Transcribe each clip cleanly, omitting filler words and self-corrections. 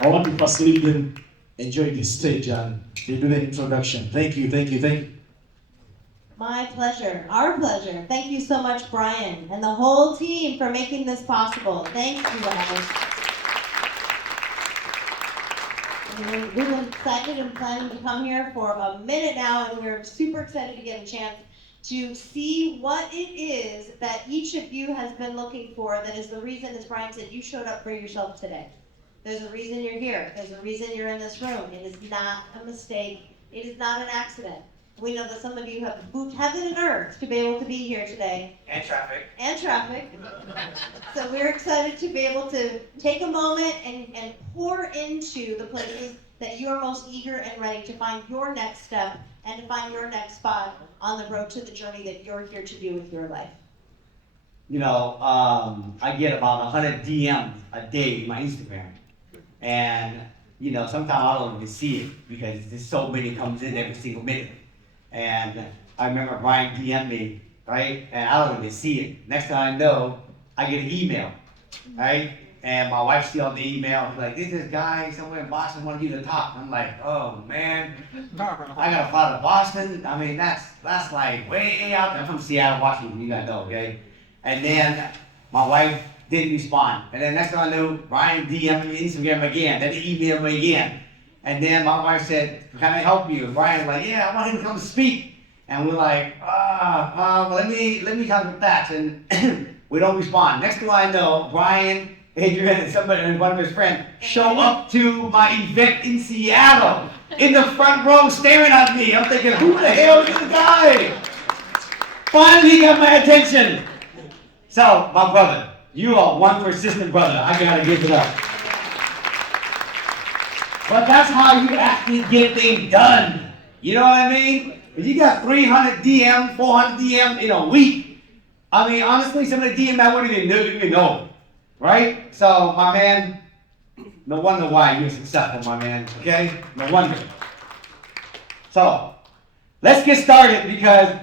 I want to facilitate them enjoy this stage and they do the introduction. Thank you, thank you, thank you. My pleasure, our pleasure. Thank you so much, Brian, and the whole team for making this possible. Thank you, guys. We've been excited and planning to come here for a minute now, and we're super excited to get a chance to see what it is that each of you has been looking for. That is the reason, as Brian said, you showed up for yourself today. There's a reason you're here. There's a reason you're in this room. It is not a mistake. It is not an accident. We know that some of you have moved heaven and earth to be able to be here today. And traffic. And traffic. So we're excited to be able to take a moment and pour into the places that you are most eager and ready to find your next step and to find your next spot on the road to the journey that you're here to do with your life. You know, I get about 100 DMs a day in my Instagram. And, you know, sometimes I don't even see it because there's so many comes in every single minute. And I remember Brian DM'd me, right? And I don't even see it. Next thing I know, I get an email, right? And my wife still on the email, like, this guy somewhere in Boston wants you to talk. I'm like, oh man, I gotta fly to Boston. I mean, that's like way out there. I'm from Seattle, Washington, you gotta know, okay? And then my wife didn't respond. And then next thing I knew, Brian DM'd me Instagram again, then he emailed me again. And then my wife said, can I help you? And Brian's like, yeah, I want him to come speak. And we're like, let me talk with Thach. And we don't respond. Next thing I know, Brian, Adrian, and somebody, and one of his friends show up to my event in Seattle, in the front row staring at me. I'm thinking, who the hell is this guy? Finally he got my attention. So, my brother, you are one persistent brother. I gotta give it up. But that's how you actually get things done. You know what I mean? If you got 300 DM, 400 DM in a week, I mean, honestly, some of the DM I wouldn't even know, right? So, my man, no wonder why you're successful, my man, okay? No wonder. So, let's get started because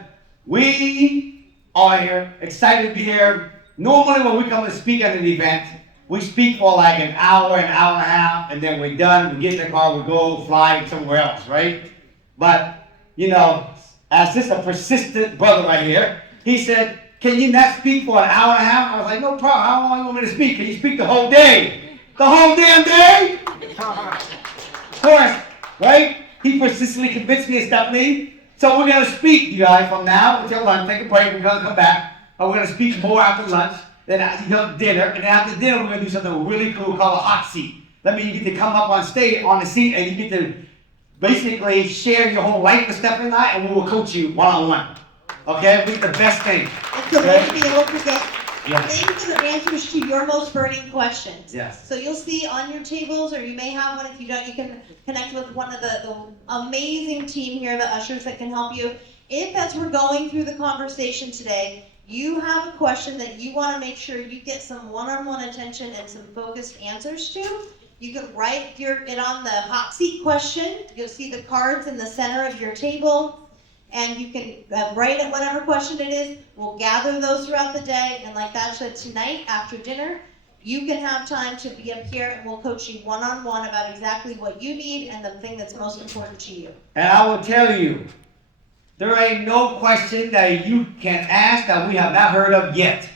we are here, excited to be here. Normally, when we come to speak at an event, we speak for like an hour and a half, and then we're done, we get in the car, we go fly somewhere else, right? But, you know, as just a persistent brother right here, he said, can you not speak for an hour and a half? I was like, no problem, how long do you want me to speak? Can you speak the whole day? The whole damn day? Of course, right? He persistently convinced me and stopped me. So we're gonna speak, you guys, from now until lunch, take a break, we're gonna come back, and we're gonna speak more after lunch. Then dinner, and then after dinner we're gonna do something really cool called a hot seat. That means you get to come up on stage on the seat and you get to basically share your whole life with Stephanie and I, and we will coach you one-on-one. Okay? It'll be the best thing. It's a way to be able to get Yes. things and answers to your most burning questions. Yes. So you'll see on your tables, or you may have one. If you don't, you can connect with one of the amazing team here, the ushers that can help you. If as we're going through the conversation today, you have a question that you want to make sure you get some one-on-one attention and some focused answers to, you can write it on the hot seat question. You'll see the cards in the center of your table, and you can write it whatever question it is. We'll gather those throughout the day, and like that said, tonight after dinner, you can have time to be up here, and we'll coach you one-on-one about exactly what you need and the thing that's most important to you. And I will tell you, there ain't no question that you can ask that we have not heard of yet.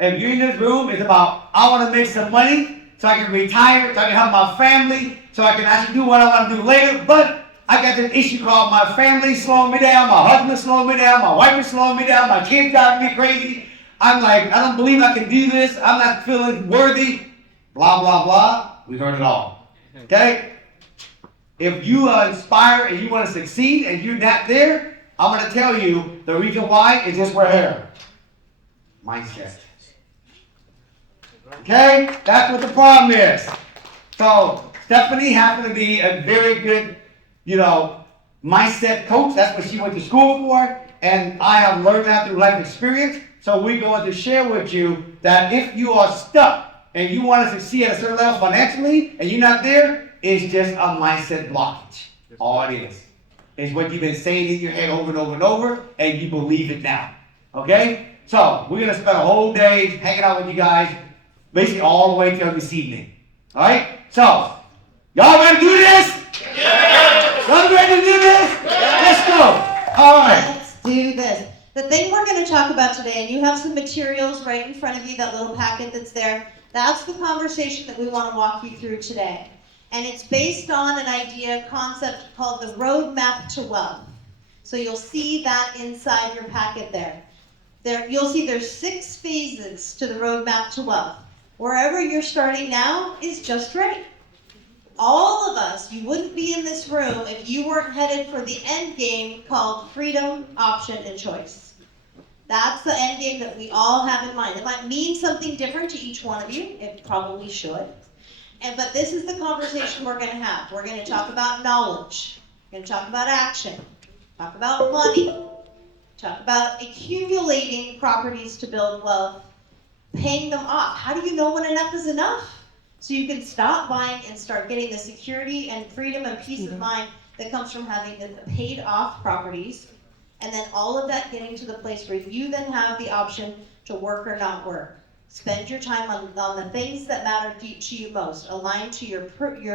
If you're in this room, it's about, I want to make some money so I can retire, so I can help my family, so I can actually do what I want to do later. But I got this issue called my family slowing me down, my husband slowing me down, my wife is slowing me down, my kids driving me crazy. I'm like, I don't believe I can do this. I'm not feeling worthy. Blah, blah, blah. We heard it all. Okay? If you are inspired and you want to succeed and you're not there, I'm going to tell you the reason why is just we're here. Mindset. Okay? That's what the problem is. So, Stephanie happened to be a very good, mindset coach. That's what she went to school for. And I have learned that through life experience. So we're going to share with you that if you are stuck and you want to succeed at a certain level financially and you're not there, it's just a mindset blockage. All it is. It's what you've been saying in your head over and over and over, and you believe it now. Okay? So, we're going to spend a whole day hanging out with you guys, basically all the way till this evening. Alright? So, Y'all ready to do this? Y'all ready to do this? Let's go. All right. Let's do this. The thing we're going to talk about today, and you have some materials right in front of you, that little packet that's there, that's the conversation that we want to walk you through today. And it's based on an idea, concept called the roadmap to wealth. So you'll see that inside your packet there. You'll see there's 6 phases to the roadmap to wealth. Wherever you're starting now is just right. All of us, you wouldn't be in this room if you weren't headed for the end game called freedom, option, and choice. That's the end game that we all have in mind. It might mean something different to each one of you. It probably should. But this is the conversation we're going to have. We're going to talk about knowledge. We're going to talk about action. Talk about money. Talk about accumulating properties to build wealth. Paying them off. How do you know when enough is enough? So you can stop buying and start getting the security and freedom and peace of mind that comes from having the paid off properties. And then all of that getting to the place where you then have the option to work or not work. Spend your time on the things that matter to you most, aligned to your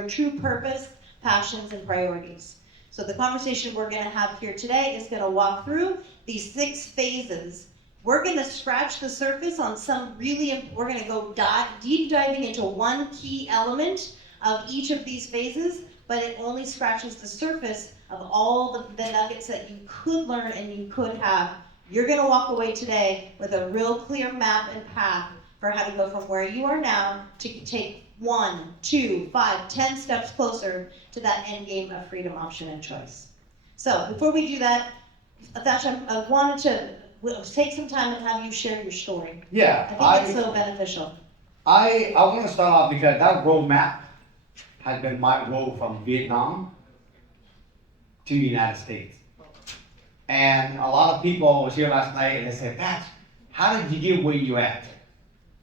true purpose, passions, and priorities. So the conversation we're going to have here today is going to walk through these 6 phases. We're going to scratch the surface on some we're going to go deep diving into one key element of each of these phases, but it only scratches the surface of all the nuggets that you could learn and you could have. You're going to walk away today with a real clear map and path for how to go from where you are now to take 1, 2, 5, 10 steps closer to that end game of freedom, option, and choice. So before we do that, Thach, I wanted to take some time and have you share your story. Yeah. I think it's so beneficial. I want to start off because that roadmap has been my road from Vietnam to the United States. And a lot of people was here last night and they said, Thach, how did you get where you at?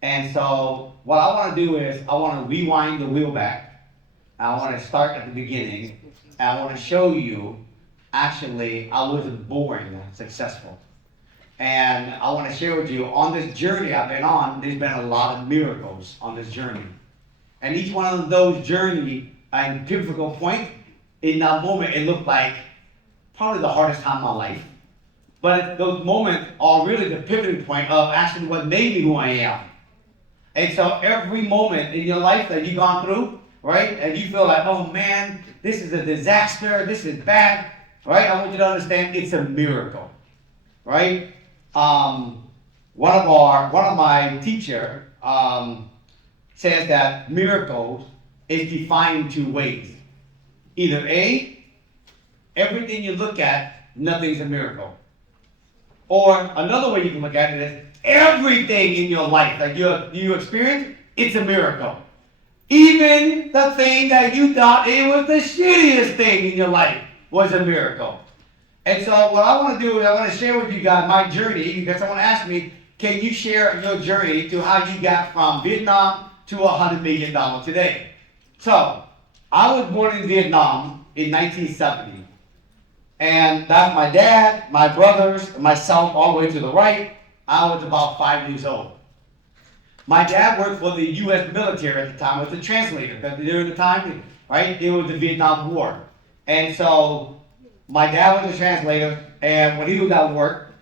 And so what I want to do is I want to rewind the wheel back. I want to start at the beginning. And I want to show you, actually, I wasn't born successful. And I want to share with you, on this journey I've been on, there's been a lot of miracles on this journey. And each one of those journey and pivotal point, in that moment, it looked like probably the hardest time of my life. But those moments are really the pivoting point of actually what made me who I am. And so every moment in your life that you've gone through, right, and you feel like, oh man, this is a disaster, this is bad, right? I want you to understand it's a miracle, right? One of my teacher says that miracles is defined in 2 ways. Either A, everything you look at, nothing's a miracle. Or another way you can look at it is everything in your life that you experience, it's a miracle. Even the thing that you thought it was the shittiest thing in your life was a miracle. And so what I want to do is I want to share with you guys my journey, because someone asked me, can you share your journey to how you got from Vietnam to $100 million today? So I was born in Vietnam in 1970. And that's my dad, my brothers, myself all the way to the right. I was about 5 years old. My dad worked for the U.S. military at the time, was a translator. Because during the time, right, it was the Vietnam War. And so my dad was a translator, and when he was at work,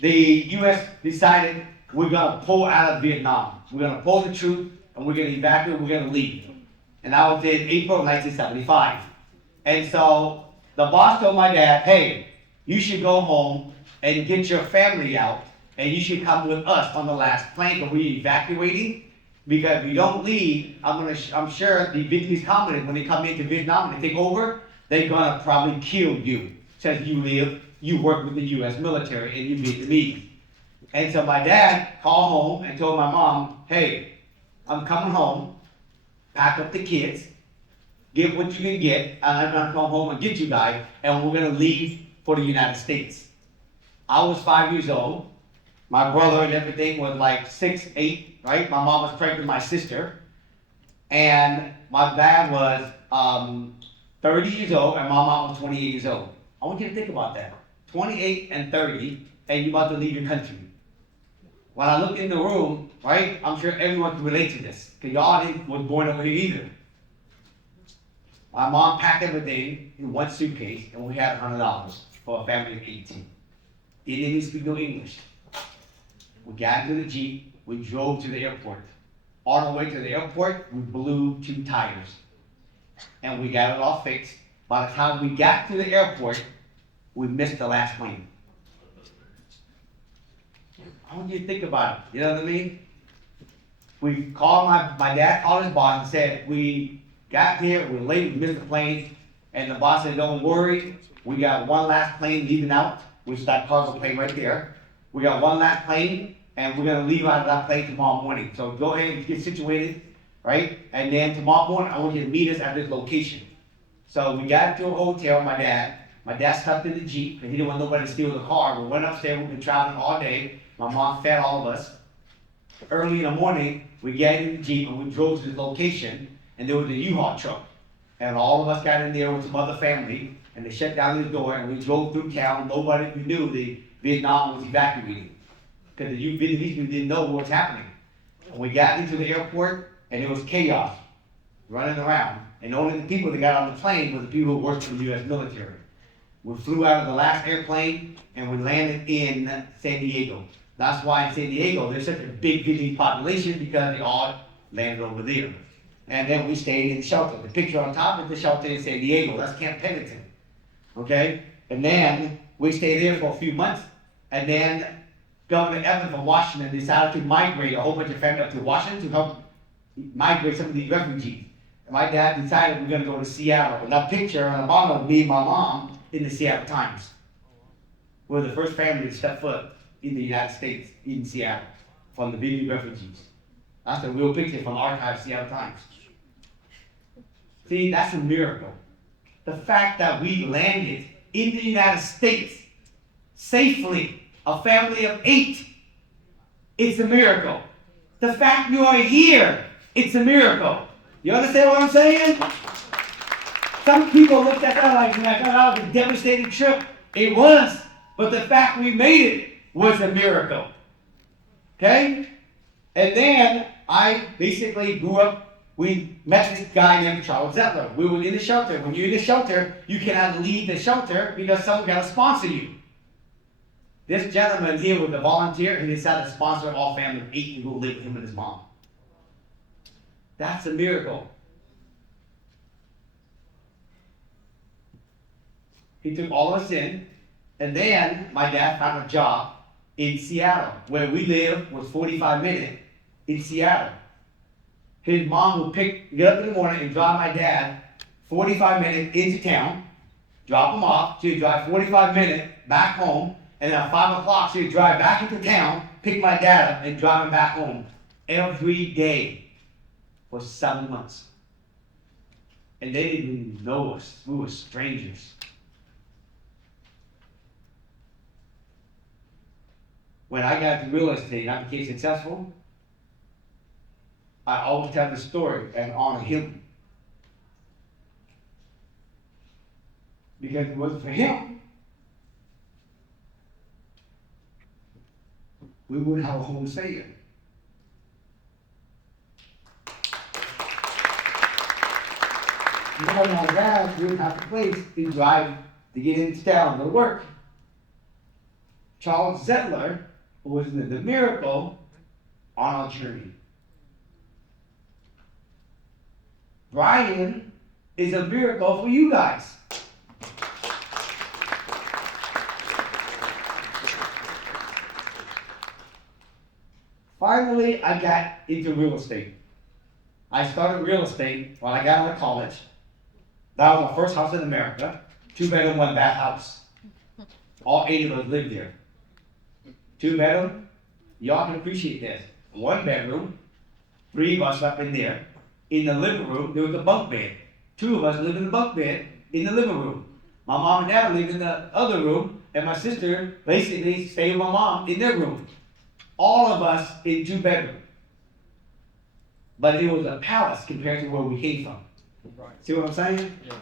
the U.S. decided we're going to pull out of Vietnam. We're going to pull the troops, and we're going to evacuate, we're going to leave. And that was in April of 1975. And so the boss told my dad, hey, you should go home and get your family out, and you should come with us on the last plane because we're evacuating. Because if you don't leave, I'm sure the Vietnamese communists, when they come into Vietnam and they take over, they're gonna probably kill you. Since you work with the U.S. military and you Vietnamese. And so my dad called home and told my mom, hey, I'm coming home, pack up the kids, get what you can get, and I'm gonna come home and get you guys, and we're gonna leave for the United States. I was 5 years old. My brother and everything was like 6, 8, right? My mom was pregnant with my sister. And my dad was 30 years old, and my mom was 28 years old. I want you to think about that. 28 and 30, and you're about to leave your country. When I look in the room, right, I'm sure everyone can relate to this, because y'all didn't was born over here either. My mom packed everything in one suitcase, and we had $100 for a family of 18. They didn't even speak no English. We got into the Jeep, we drove to the airport. On the way to the airport, we blew 2 tires. And we got it all fixed. By the time we got to the airport, we missed the last plane. I want you to think about it, you know what I mean? We called, my dad called his boss and said, we got here, we're late, we missed the plane. And the boss said, don't worry, we got one last plane leaving out, which is that cargo plane right there. We got one last plane, and we're gonna leave out of that plane tomorrow morning. So go ahead and get situated, right? And then tomorrow morning, I want you to meet us at this location. So we got to a hotel, my dad stepped in the Jeep, and he didn't want nobody to steal the car. We went upstairs, we've been traveling all day. My mom fed all of us. Early in the morning, we got in the Jeep and we drove to the location, and there was a U-Haul truck. And all of us got in there with some other family, and they shut down the door, and we drove through town. Nobody knew the Vietnam was evacuating, because the Vietnamese people didn't know what was happening. And we got into the airport, and it was chaos, running around. And only the people that got on the plane were the people who worked for the U.S. military. We flew out of the last airplane, and we landed in San Diego. That's why in San Diego, there's such a big Vietnamese population, because they all landed over there. And then we stayed in the shelter. The picture on top is the shelter in San Diego. That's Camp Pendleton. Okay? And then we stayed there for a few months. And then Governor Evan from Washington decided to migrate a whole bunch of families up to Washington to help migrate some of these refugees. And my dad decided we're going to go to Seattle. And that picture on the bottom of me and my mom in the Seattle Times. We're the first family to step foot in the United States, in Seattle, from the Vietnamese refugees. That's a real picture from the archive Seattle Times. See, that's a miracle. The fact that we landed in the United States safely, a family of 8, it's a miracle. The fact you are here, it's a miracle. You understand what I'm saying? Some people looked at that like, that was a devastating trip. It was, but the fact we made it was a miracle. Okay? And then I basically grew up. We met this guy named Charles Zettler. We were in the shelter. When you're in the shelter, you cannot leave the shelter because someone got to sponsor you. This gentleman here was a volunteer, and he decided to sponsor all family of 8 and go live with him and his mom. That's a miracle. He took all of us in, and then my dad found a job in Seattle, where we live was 45 minutes in Seattle. His mom would get up in the morning and drive my dad 45 minutes into town, drop him off. She'd drive 45 minutes back home, and then at 5 o'clock she'd drive back into town, pick my dad up, and drive him back home every day for 7 months. And they didn't even know us. We were strangers. When I got into real estate and I became successful, I always tell the story and honor him. Because if it wasn't for him, we wouldn't have a home to stay in. Because my dad didn't have a place to drive to get into town to work. Charles Zettler was the miracle on our journey. Brian is a miracle for you guys. Finally, I got into real estate. I started real estate when I got out of college. That was my first house in America, 2-bedroom, 1-bath house. All 8 of us lived there. 2-bedroom, y'all can appreciate this. 1 bedroom, 3 of us slept in there. In the living room, there was a bunk bed. 2 of us lived in the bunk bed in the living room. My mom and dad lived in the other room, and my sister basically stayed with my mom in their room. All of us in 2 bedrooms. But it was a palace compared to where we came from. See what I'm saying? Yeah.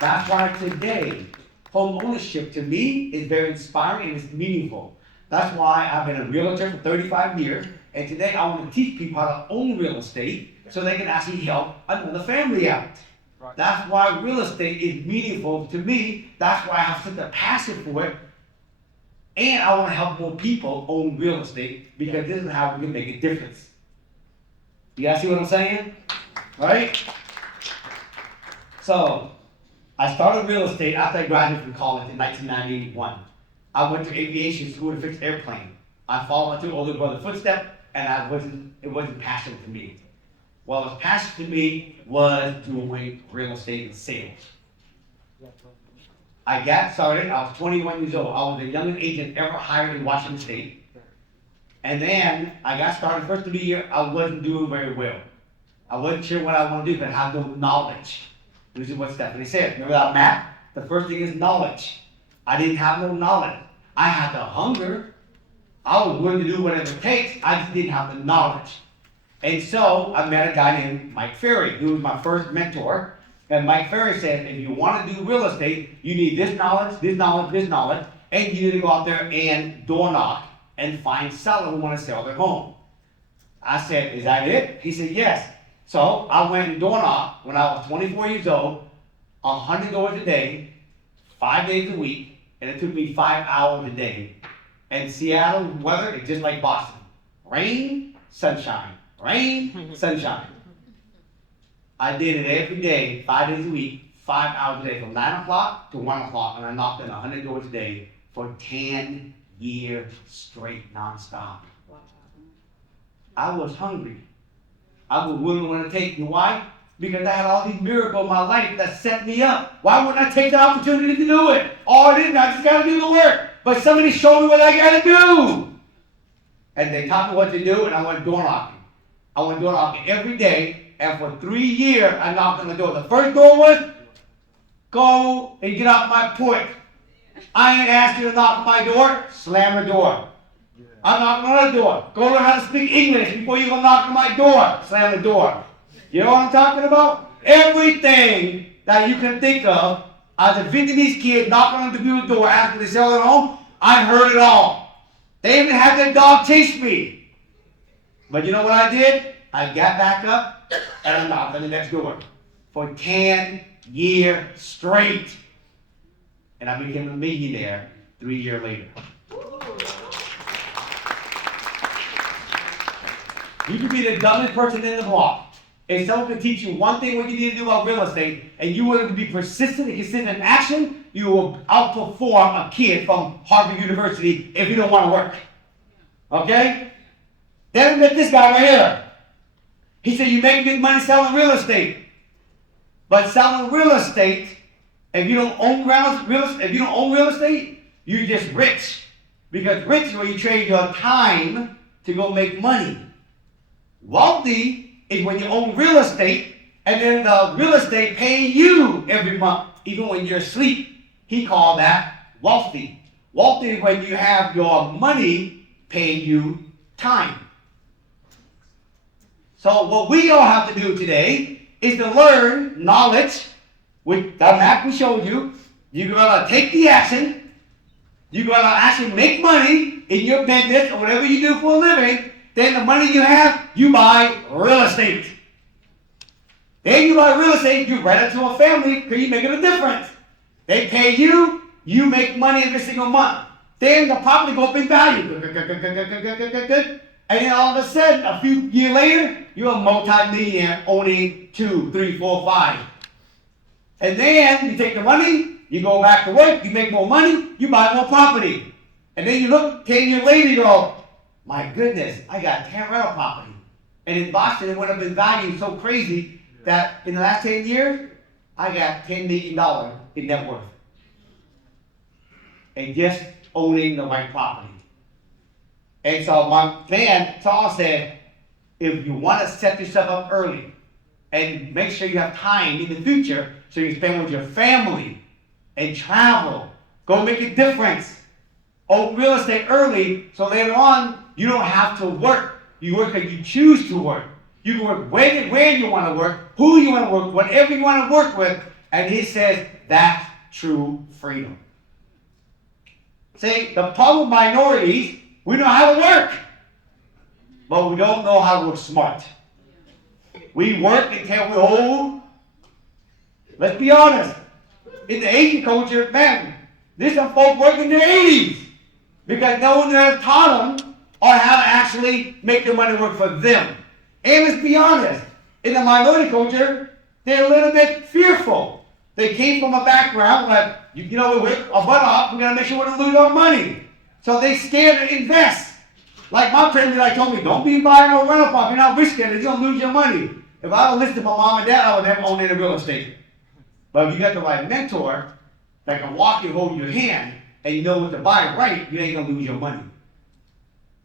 That's why today, home ownership to me is very inspiring and it's meaningful. That's why I've been a realtor for 35 years, and today I want to teach people how to own real estate so they can actually help another family out. That's why real estate is meaningful to me. That's why I have such a passion for it. And I want to help more people own real estate because this is how we can make a difference. You guys see what I'm saying? Right? So, I started real estate after I graduated from college in 1991. I went to aviation school to fix airplanes. I followed my two older brother's footsteps, and it wasn't passionate to me. What was passionate to me was doing real estate and sales. I got started, I was 21 years old. I was the youngest agent ever hired in Washington State. And then I got started, first of the year, I wasn't doing very well. I wasn't sure what I want to do, but I had no knowledge. This is what Stephanie said. Remember that map? The first thing is knowledge. I didn't have no knowledge. I had the hunger. I was willing to do whatever it takes. I just didn't have the knowledge. And so I met a guy named Mike Ferry, who was my first mentor. And Mike Ferry said, if you want to do real estate, you need this knowledge, this knowledge, this knowledge, and you need to go out there and door knock and find sellers who want to sell their home. I said, is that it? He said, yes. So I went and door knocked when I was 24 years old, 100 doors a day, 5 days a week, and it took me 5 hours a day. And Seattle weather is just like Boston. Rain, sunshine. Rain, sunshine. I did it every day, 5 days a week, 5 hours a day, from 9 o'clock to 1 o'clock, and I knocked on 100 doors a day for 10 years straight, nonstop. I was hungry. I was willing to take. You know why? Because I had all these miracles in my life that set me up. Why wouldn't I take the opportunity to do it? Oh, I didn't. I just got to do the work. But somebody showed me what I got to do. And they taught me what to do, and I went door knocking. I went door knocking every day, and for 3 years, I knocked on the door. The first door was, go and get off my porch. I ain't asked you to knock on my door. Slam the door. I'm knocking on the door. Go learn how to speak English before you go knock on my door. Slam the door. You know what I'm talking about? Everything that you can think of as a Vietnamese kid knocking on the people's door after they sell their home, I heard it all. They even had their dog chase me. But you know what I did? I got back up and I knocked on the next door for 10 years straight. And I became a millionaire 3 years later. You can be the dumbest person in the block. If someone can teach you one thing what you need to do about real estate, and you willing to be persistent and consistent in action, you will outperform a kid from Harvard University if you don't want to work. Okay? Then we met this guy right here. He said, you make big money selling real estate. But selling real estate, if you don't own real estate, you're just rich. Because rich is where you trade your time to go make money. Wealthy is when you own real estate, and then the real estate paying you every month, even when you're asleep. He called that wealthy. Wealthy is when you have your money paying you time. So what we all have to do today is to learn knowledge with the map we showed you. You're going to take the action. You're going to actually make money in your business or whatever you do for a living. Then the money you have, you buy real estate. Then you buy real estate, you rent it to a family because you're making a difference. They pay you, you make money every single month. Then the property goes up in value. And then all of a sudden, a few years later, you're a multi-millionaire owning 2, 3, 4, 5. And then you take the money, you go back to work, you make more money, you buy more property. And then you look 10 years later, you go, my goodness, I got 10 rental property. And in Boston, it went up in value so crazy that in the last 10 years, I got $10 million in net worth. And just owning the right property. And so my man, Tom, said, if you want to set yourself up early and make sure you have time in the future so you can spend with your family and travel, go make a difference. Own real estate early so later on you don't have to work. You work because you choose to work. You can work where you want to work, who you want to work, whatever you want to work with. And he says that's true freedom. See, the problem with minorities, we know how to work, but we don't know how to work smart. We work until we're old. Let's be honest. In the Asian culture, man, there's some folk working in their 80s because no one has taught them on how to actually make their money work for them. And let's be honest, in the minority culture, they're a little bit fearful. They came from a background like, you know, we're a butt off, we gotta make sure we don't lose our money. So they scared to invest. Like my friend told me, don't be buying no rental property, you're not risking it, you're gonna lose your money. If I would listen to my mom and dad, I would never own any real estate. But if you got the right mentor that can walk you, hold your hand, and you know what to buy right, you ain't gonna lose your money.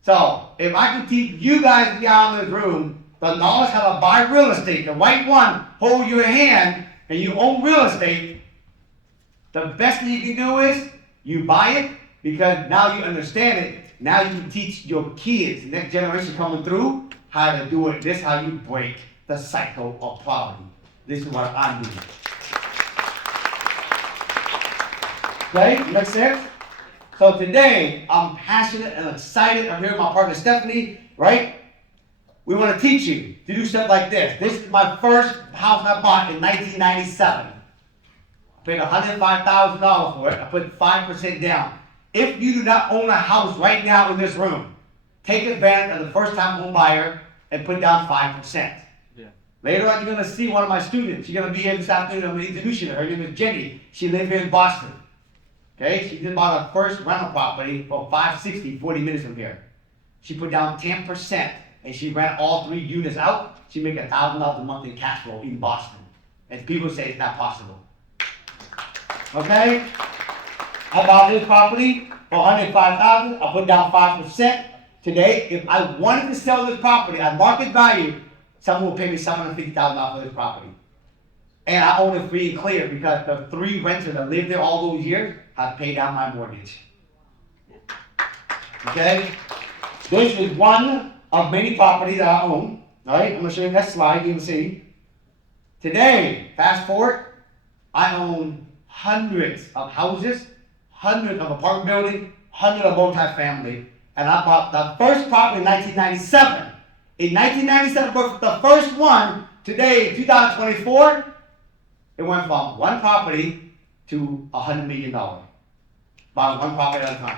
So if I can teach you guys down in this room the knowledge how to buy real estate, the right one, hold your hand, and you own real estate, the best thing you can do is you buy it because now you understand it. Now you can teach your kids, next generation coming through, how to do it. This is how you break the cycle of poverty. This is what I'm doing. Okay, makes sense? So today, I'm passionate and excited. I'm here with my partner Stephanie, right? We want to teach you to do stuff like this. This is my first house I bought in 1997. I paid $105,000 for it. I put 5% down. If you do not own a house right now in this room, take advantage of the first-time home buyer and put down 5%. Yeah. Later on, you're going to see one of my students. She's going to be here this afternoon. I'm going to introduce you to her. Her name is Jenny. She lives here in Boston. Okay, she just bought her first rental property for $560, 40 minutes from here. She put down 10%, and she ran all 3 units out. She made $1,000 a month in cash flow in Boston. And people say it's not possible. Okay? I bought this property for $105,000. I put down 5%. Today, if I wanted to sell this property at market value, someone will pay me $750,000 for this property. And I own it free and clear because the 3 renters that lived there all those years have paid down my mortgage. Okay? This is one of many properties that I own. All right? I'm going to show you the next slide. You can see. Today, fast forward, I own hundreds of houses, hundreds of apartment buildings, hundreds of multifamily. And I bought the first property in 1997. In 1997, the first one, today, 2024, it went from one property to $100 million. Bought one property at a time.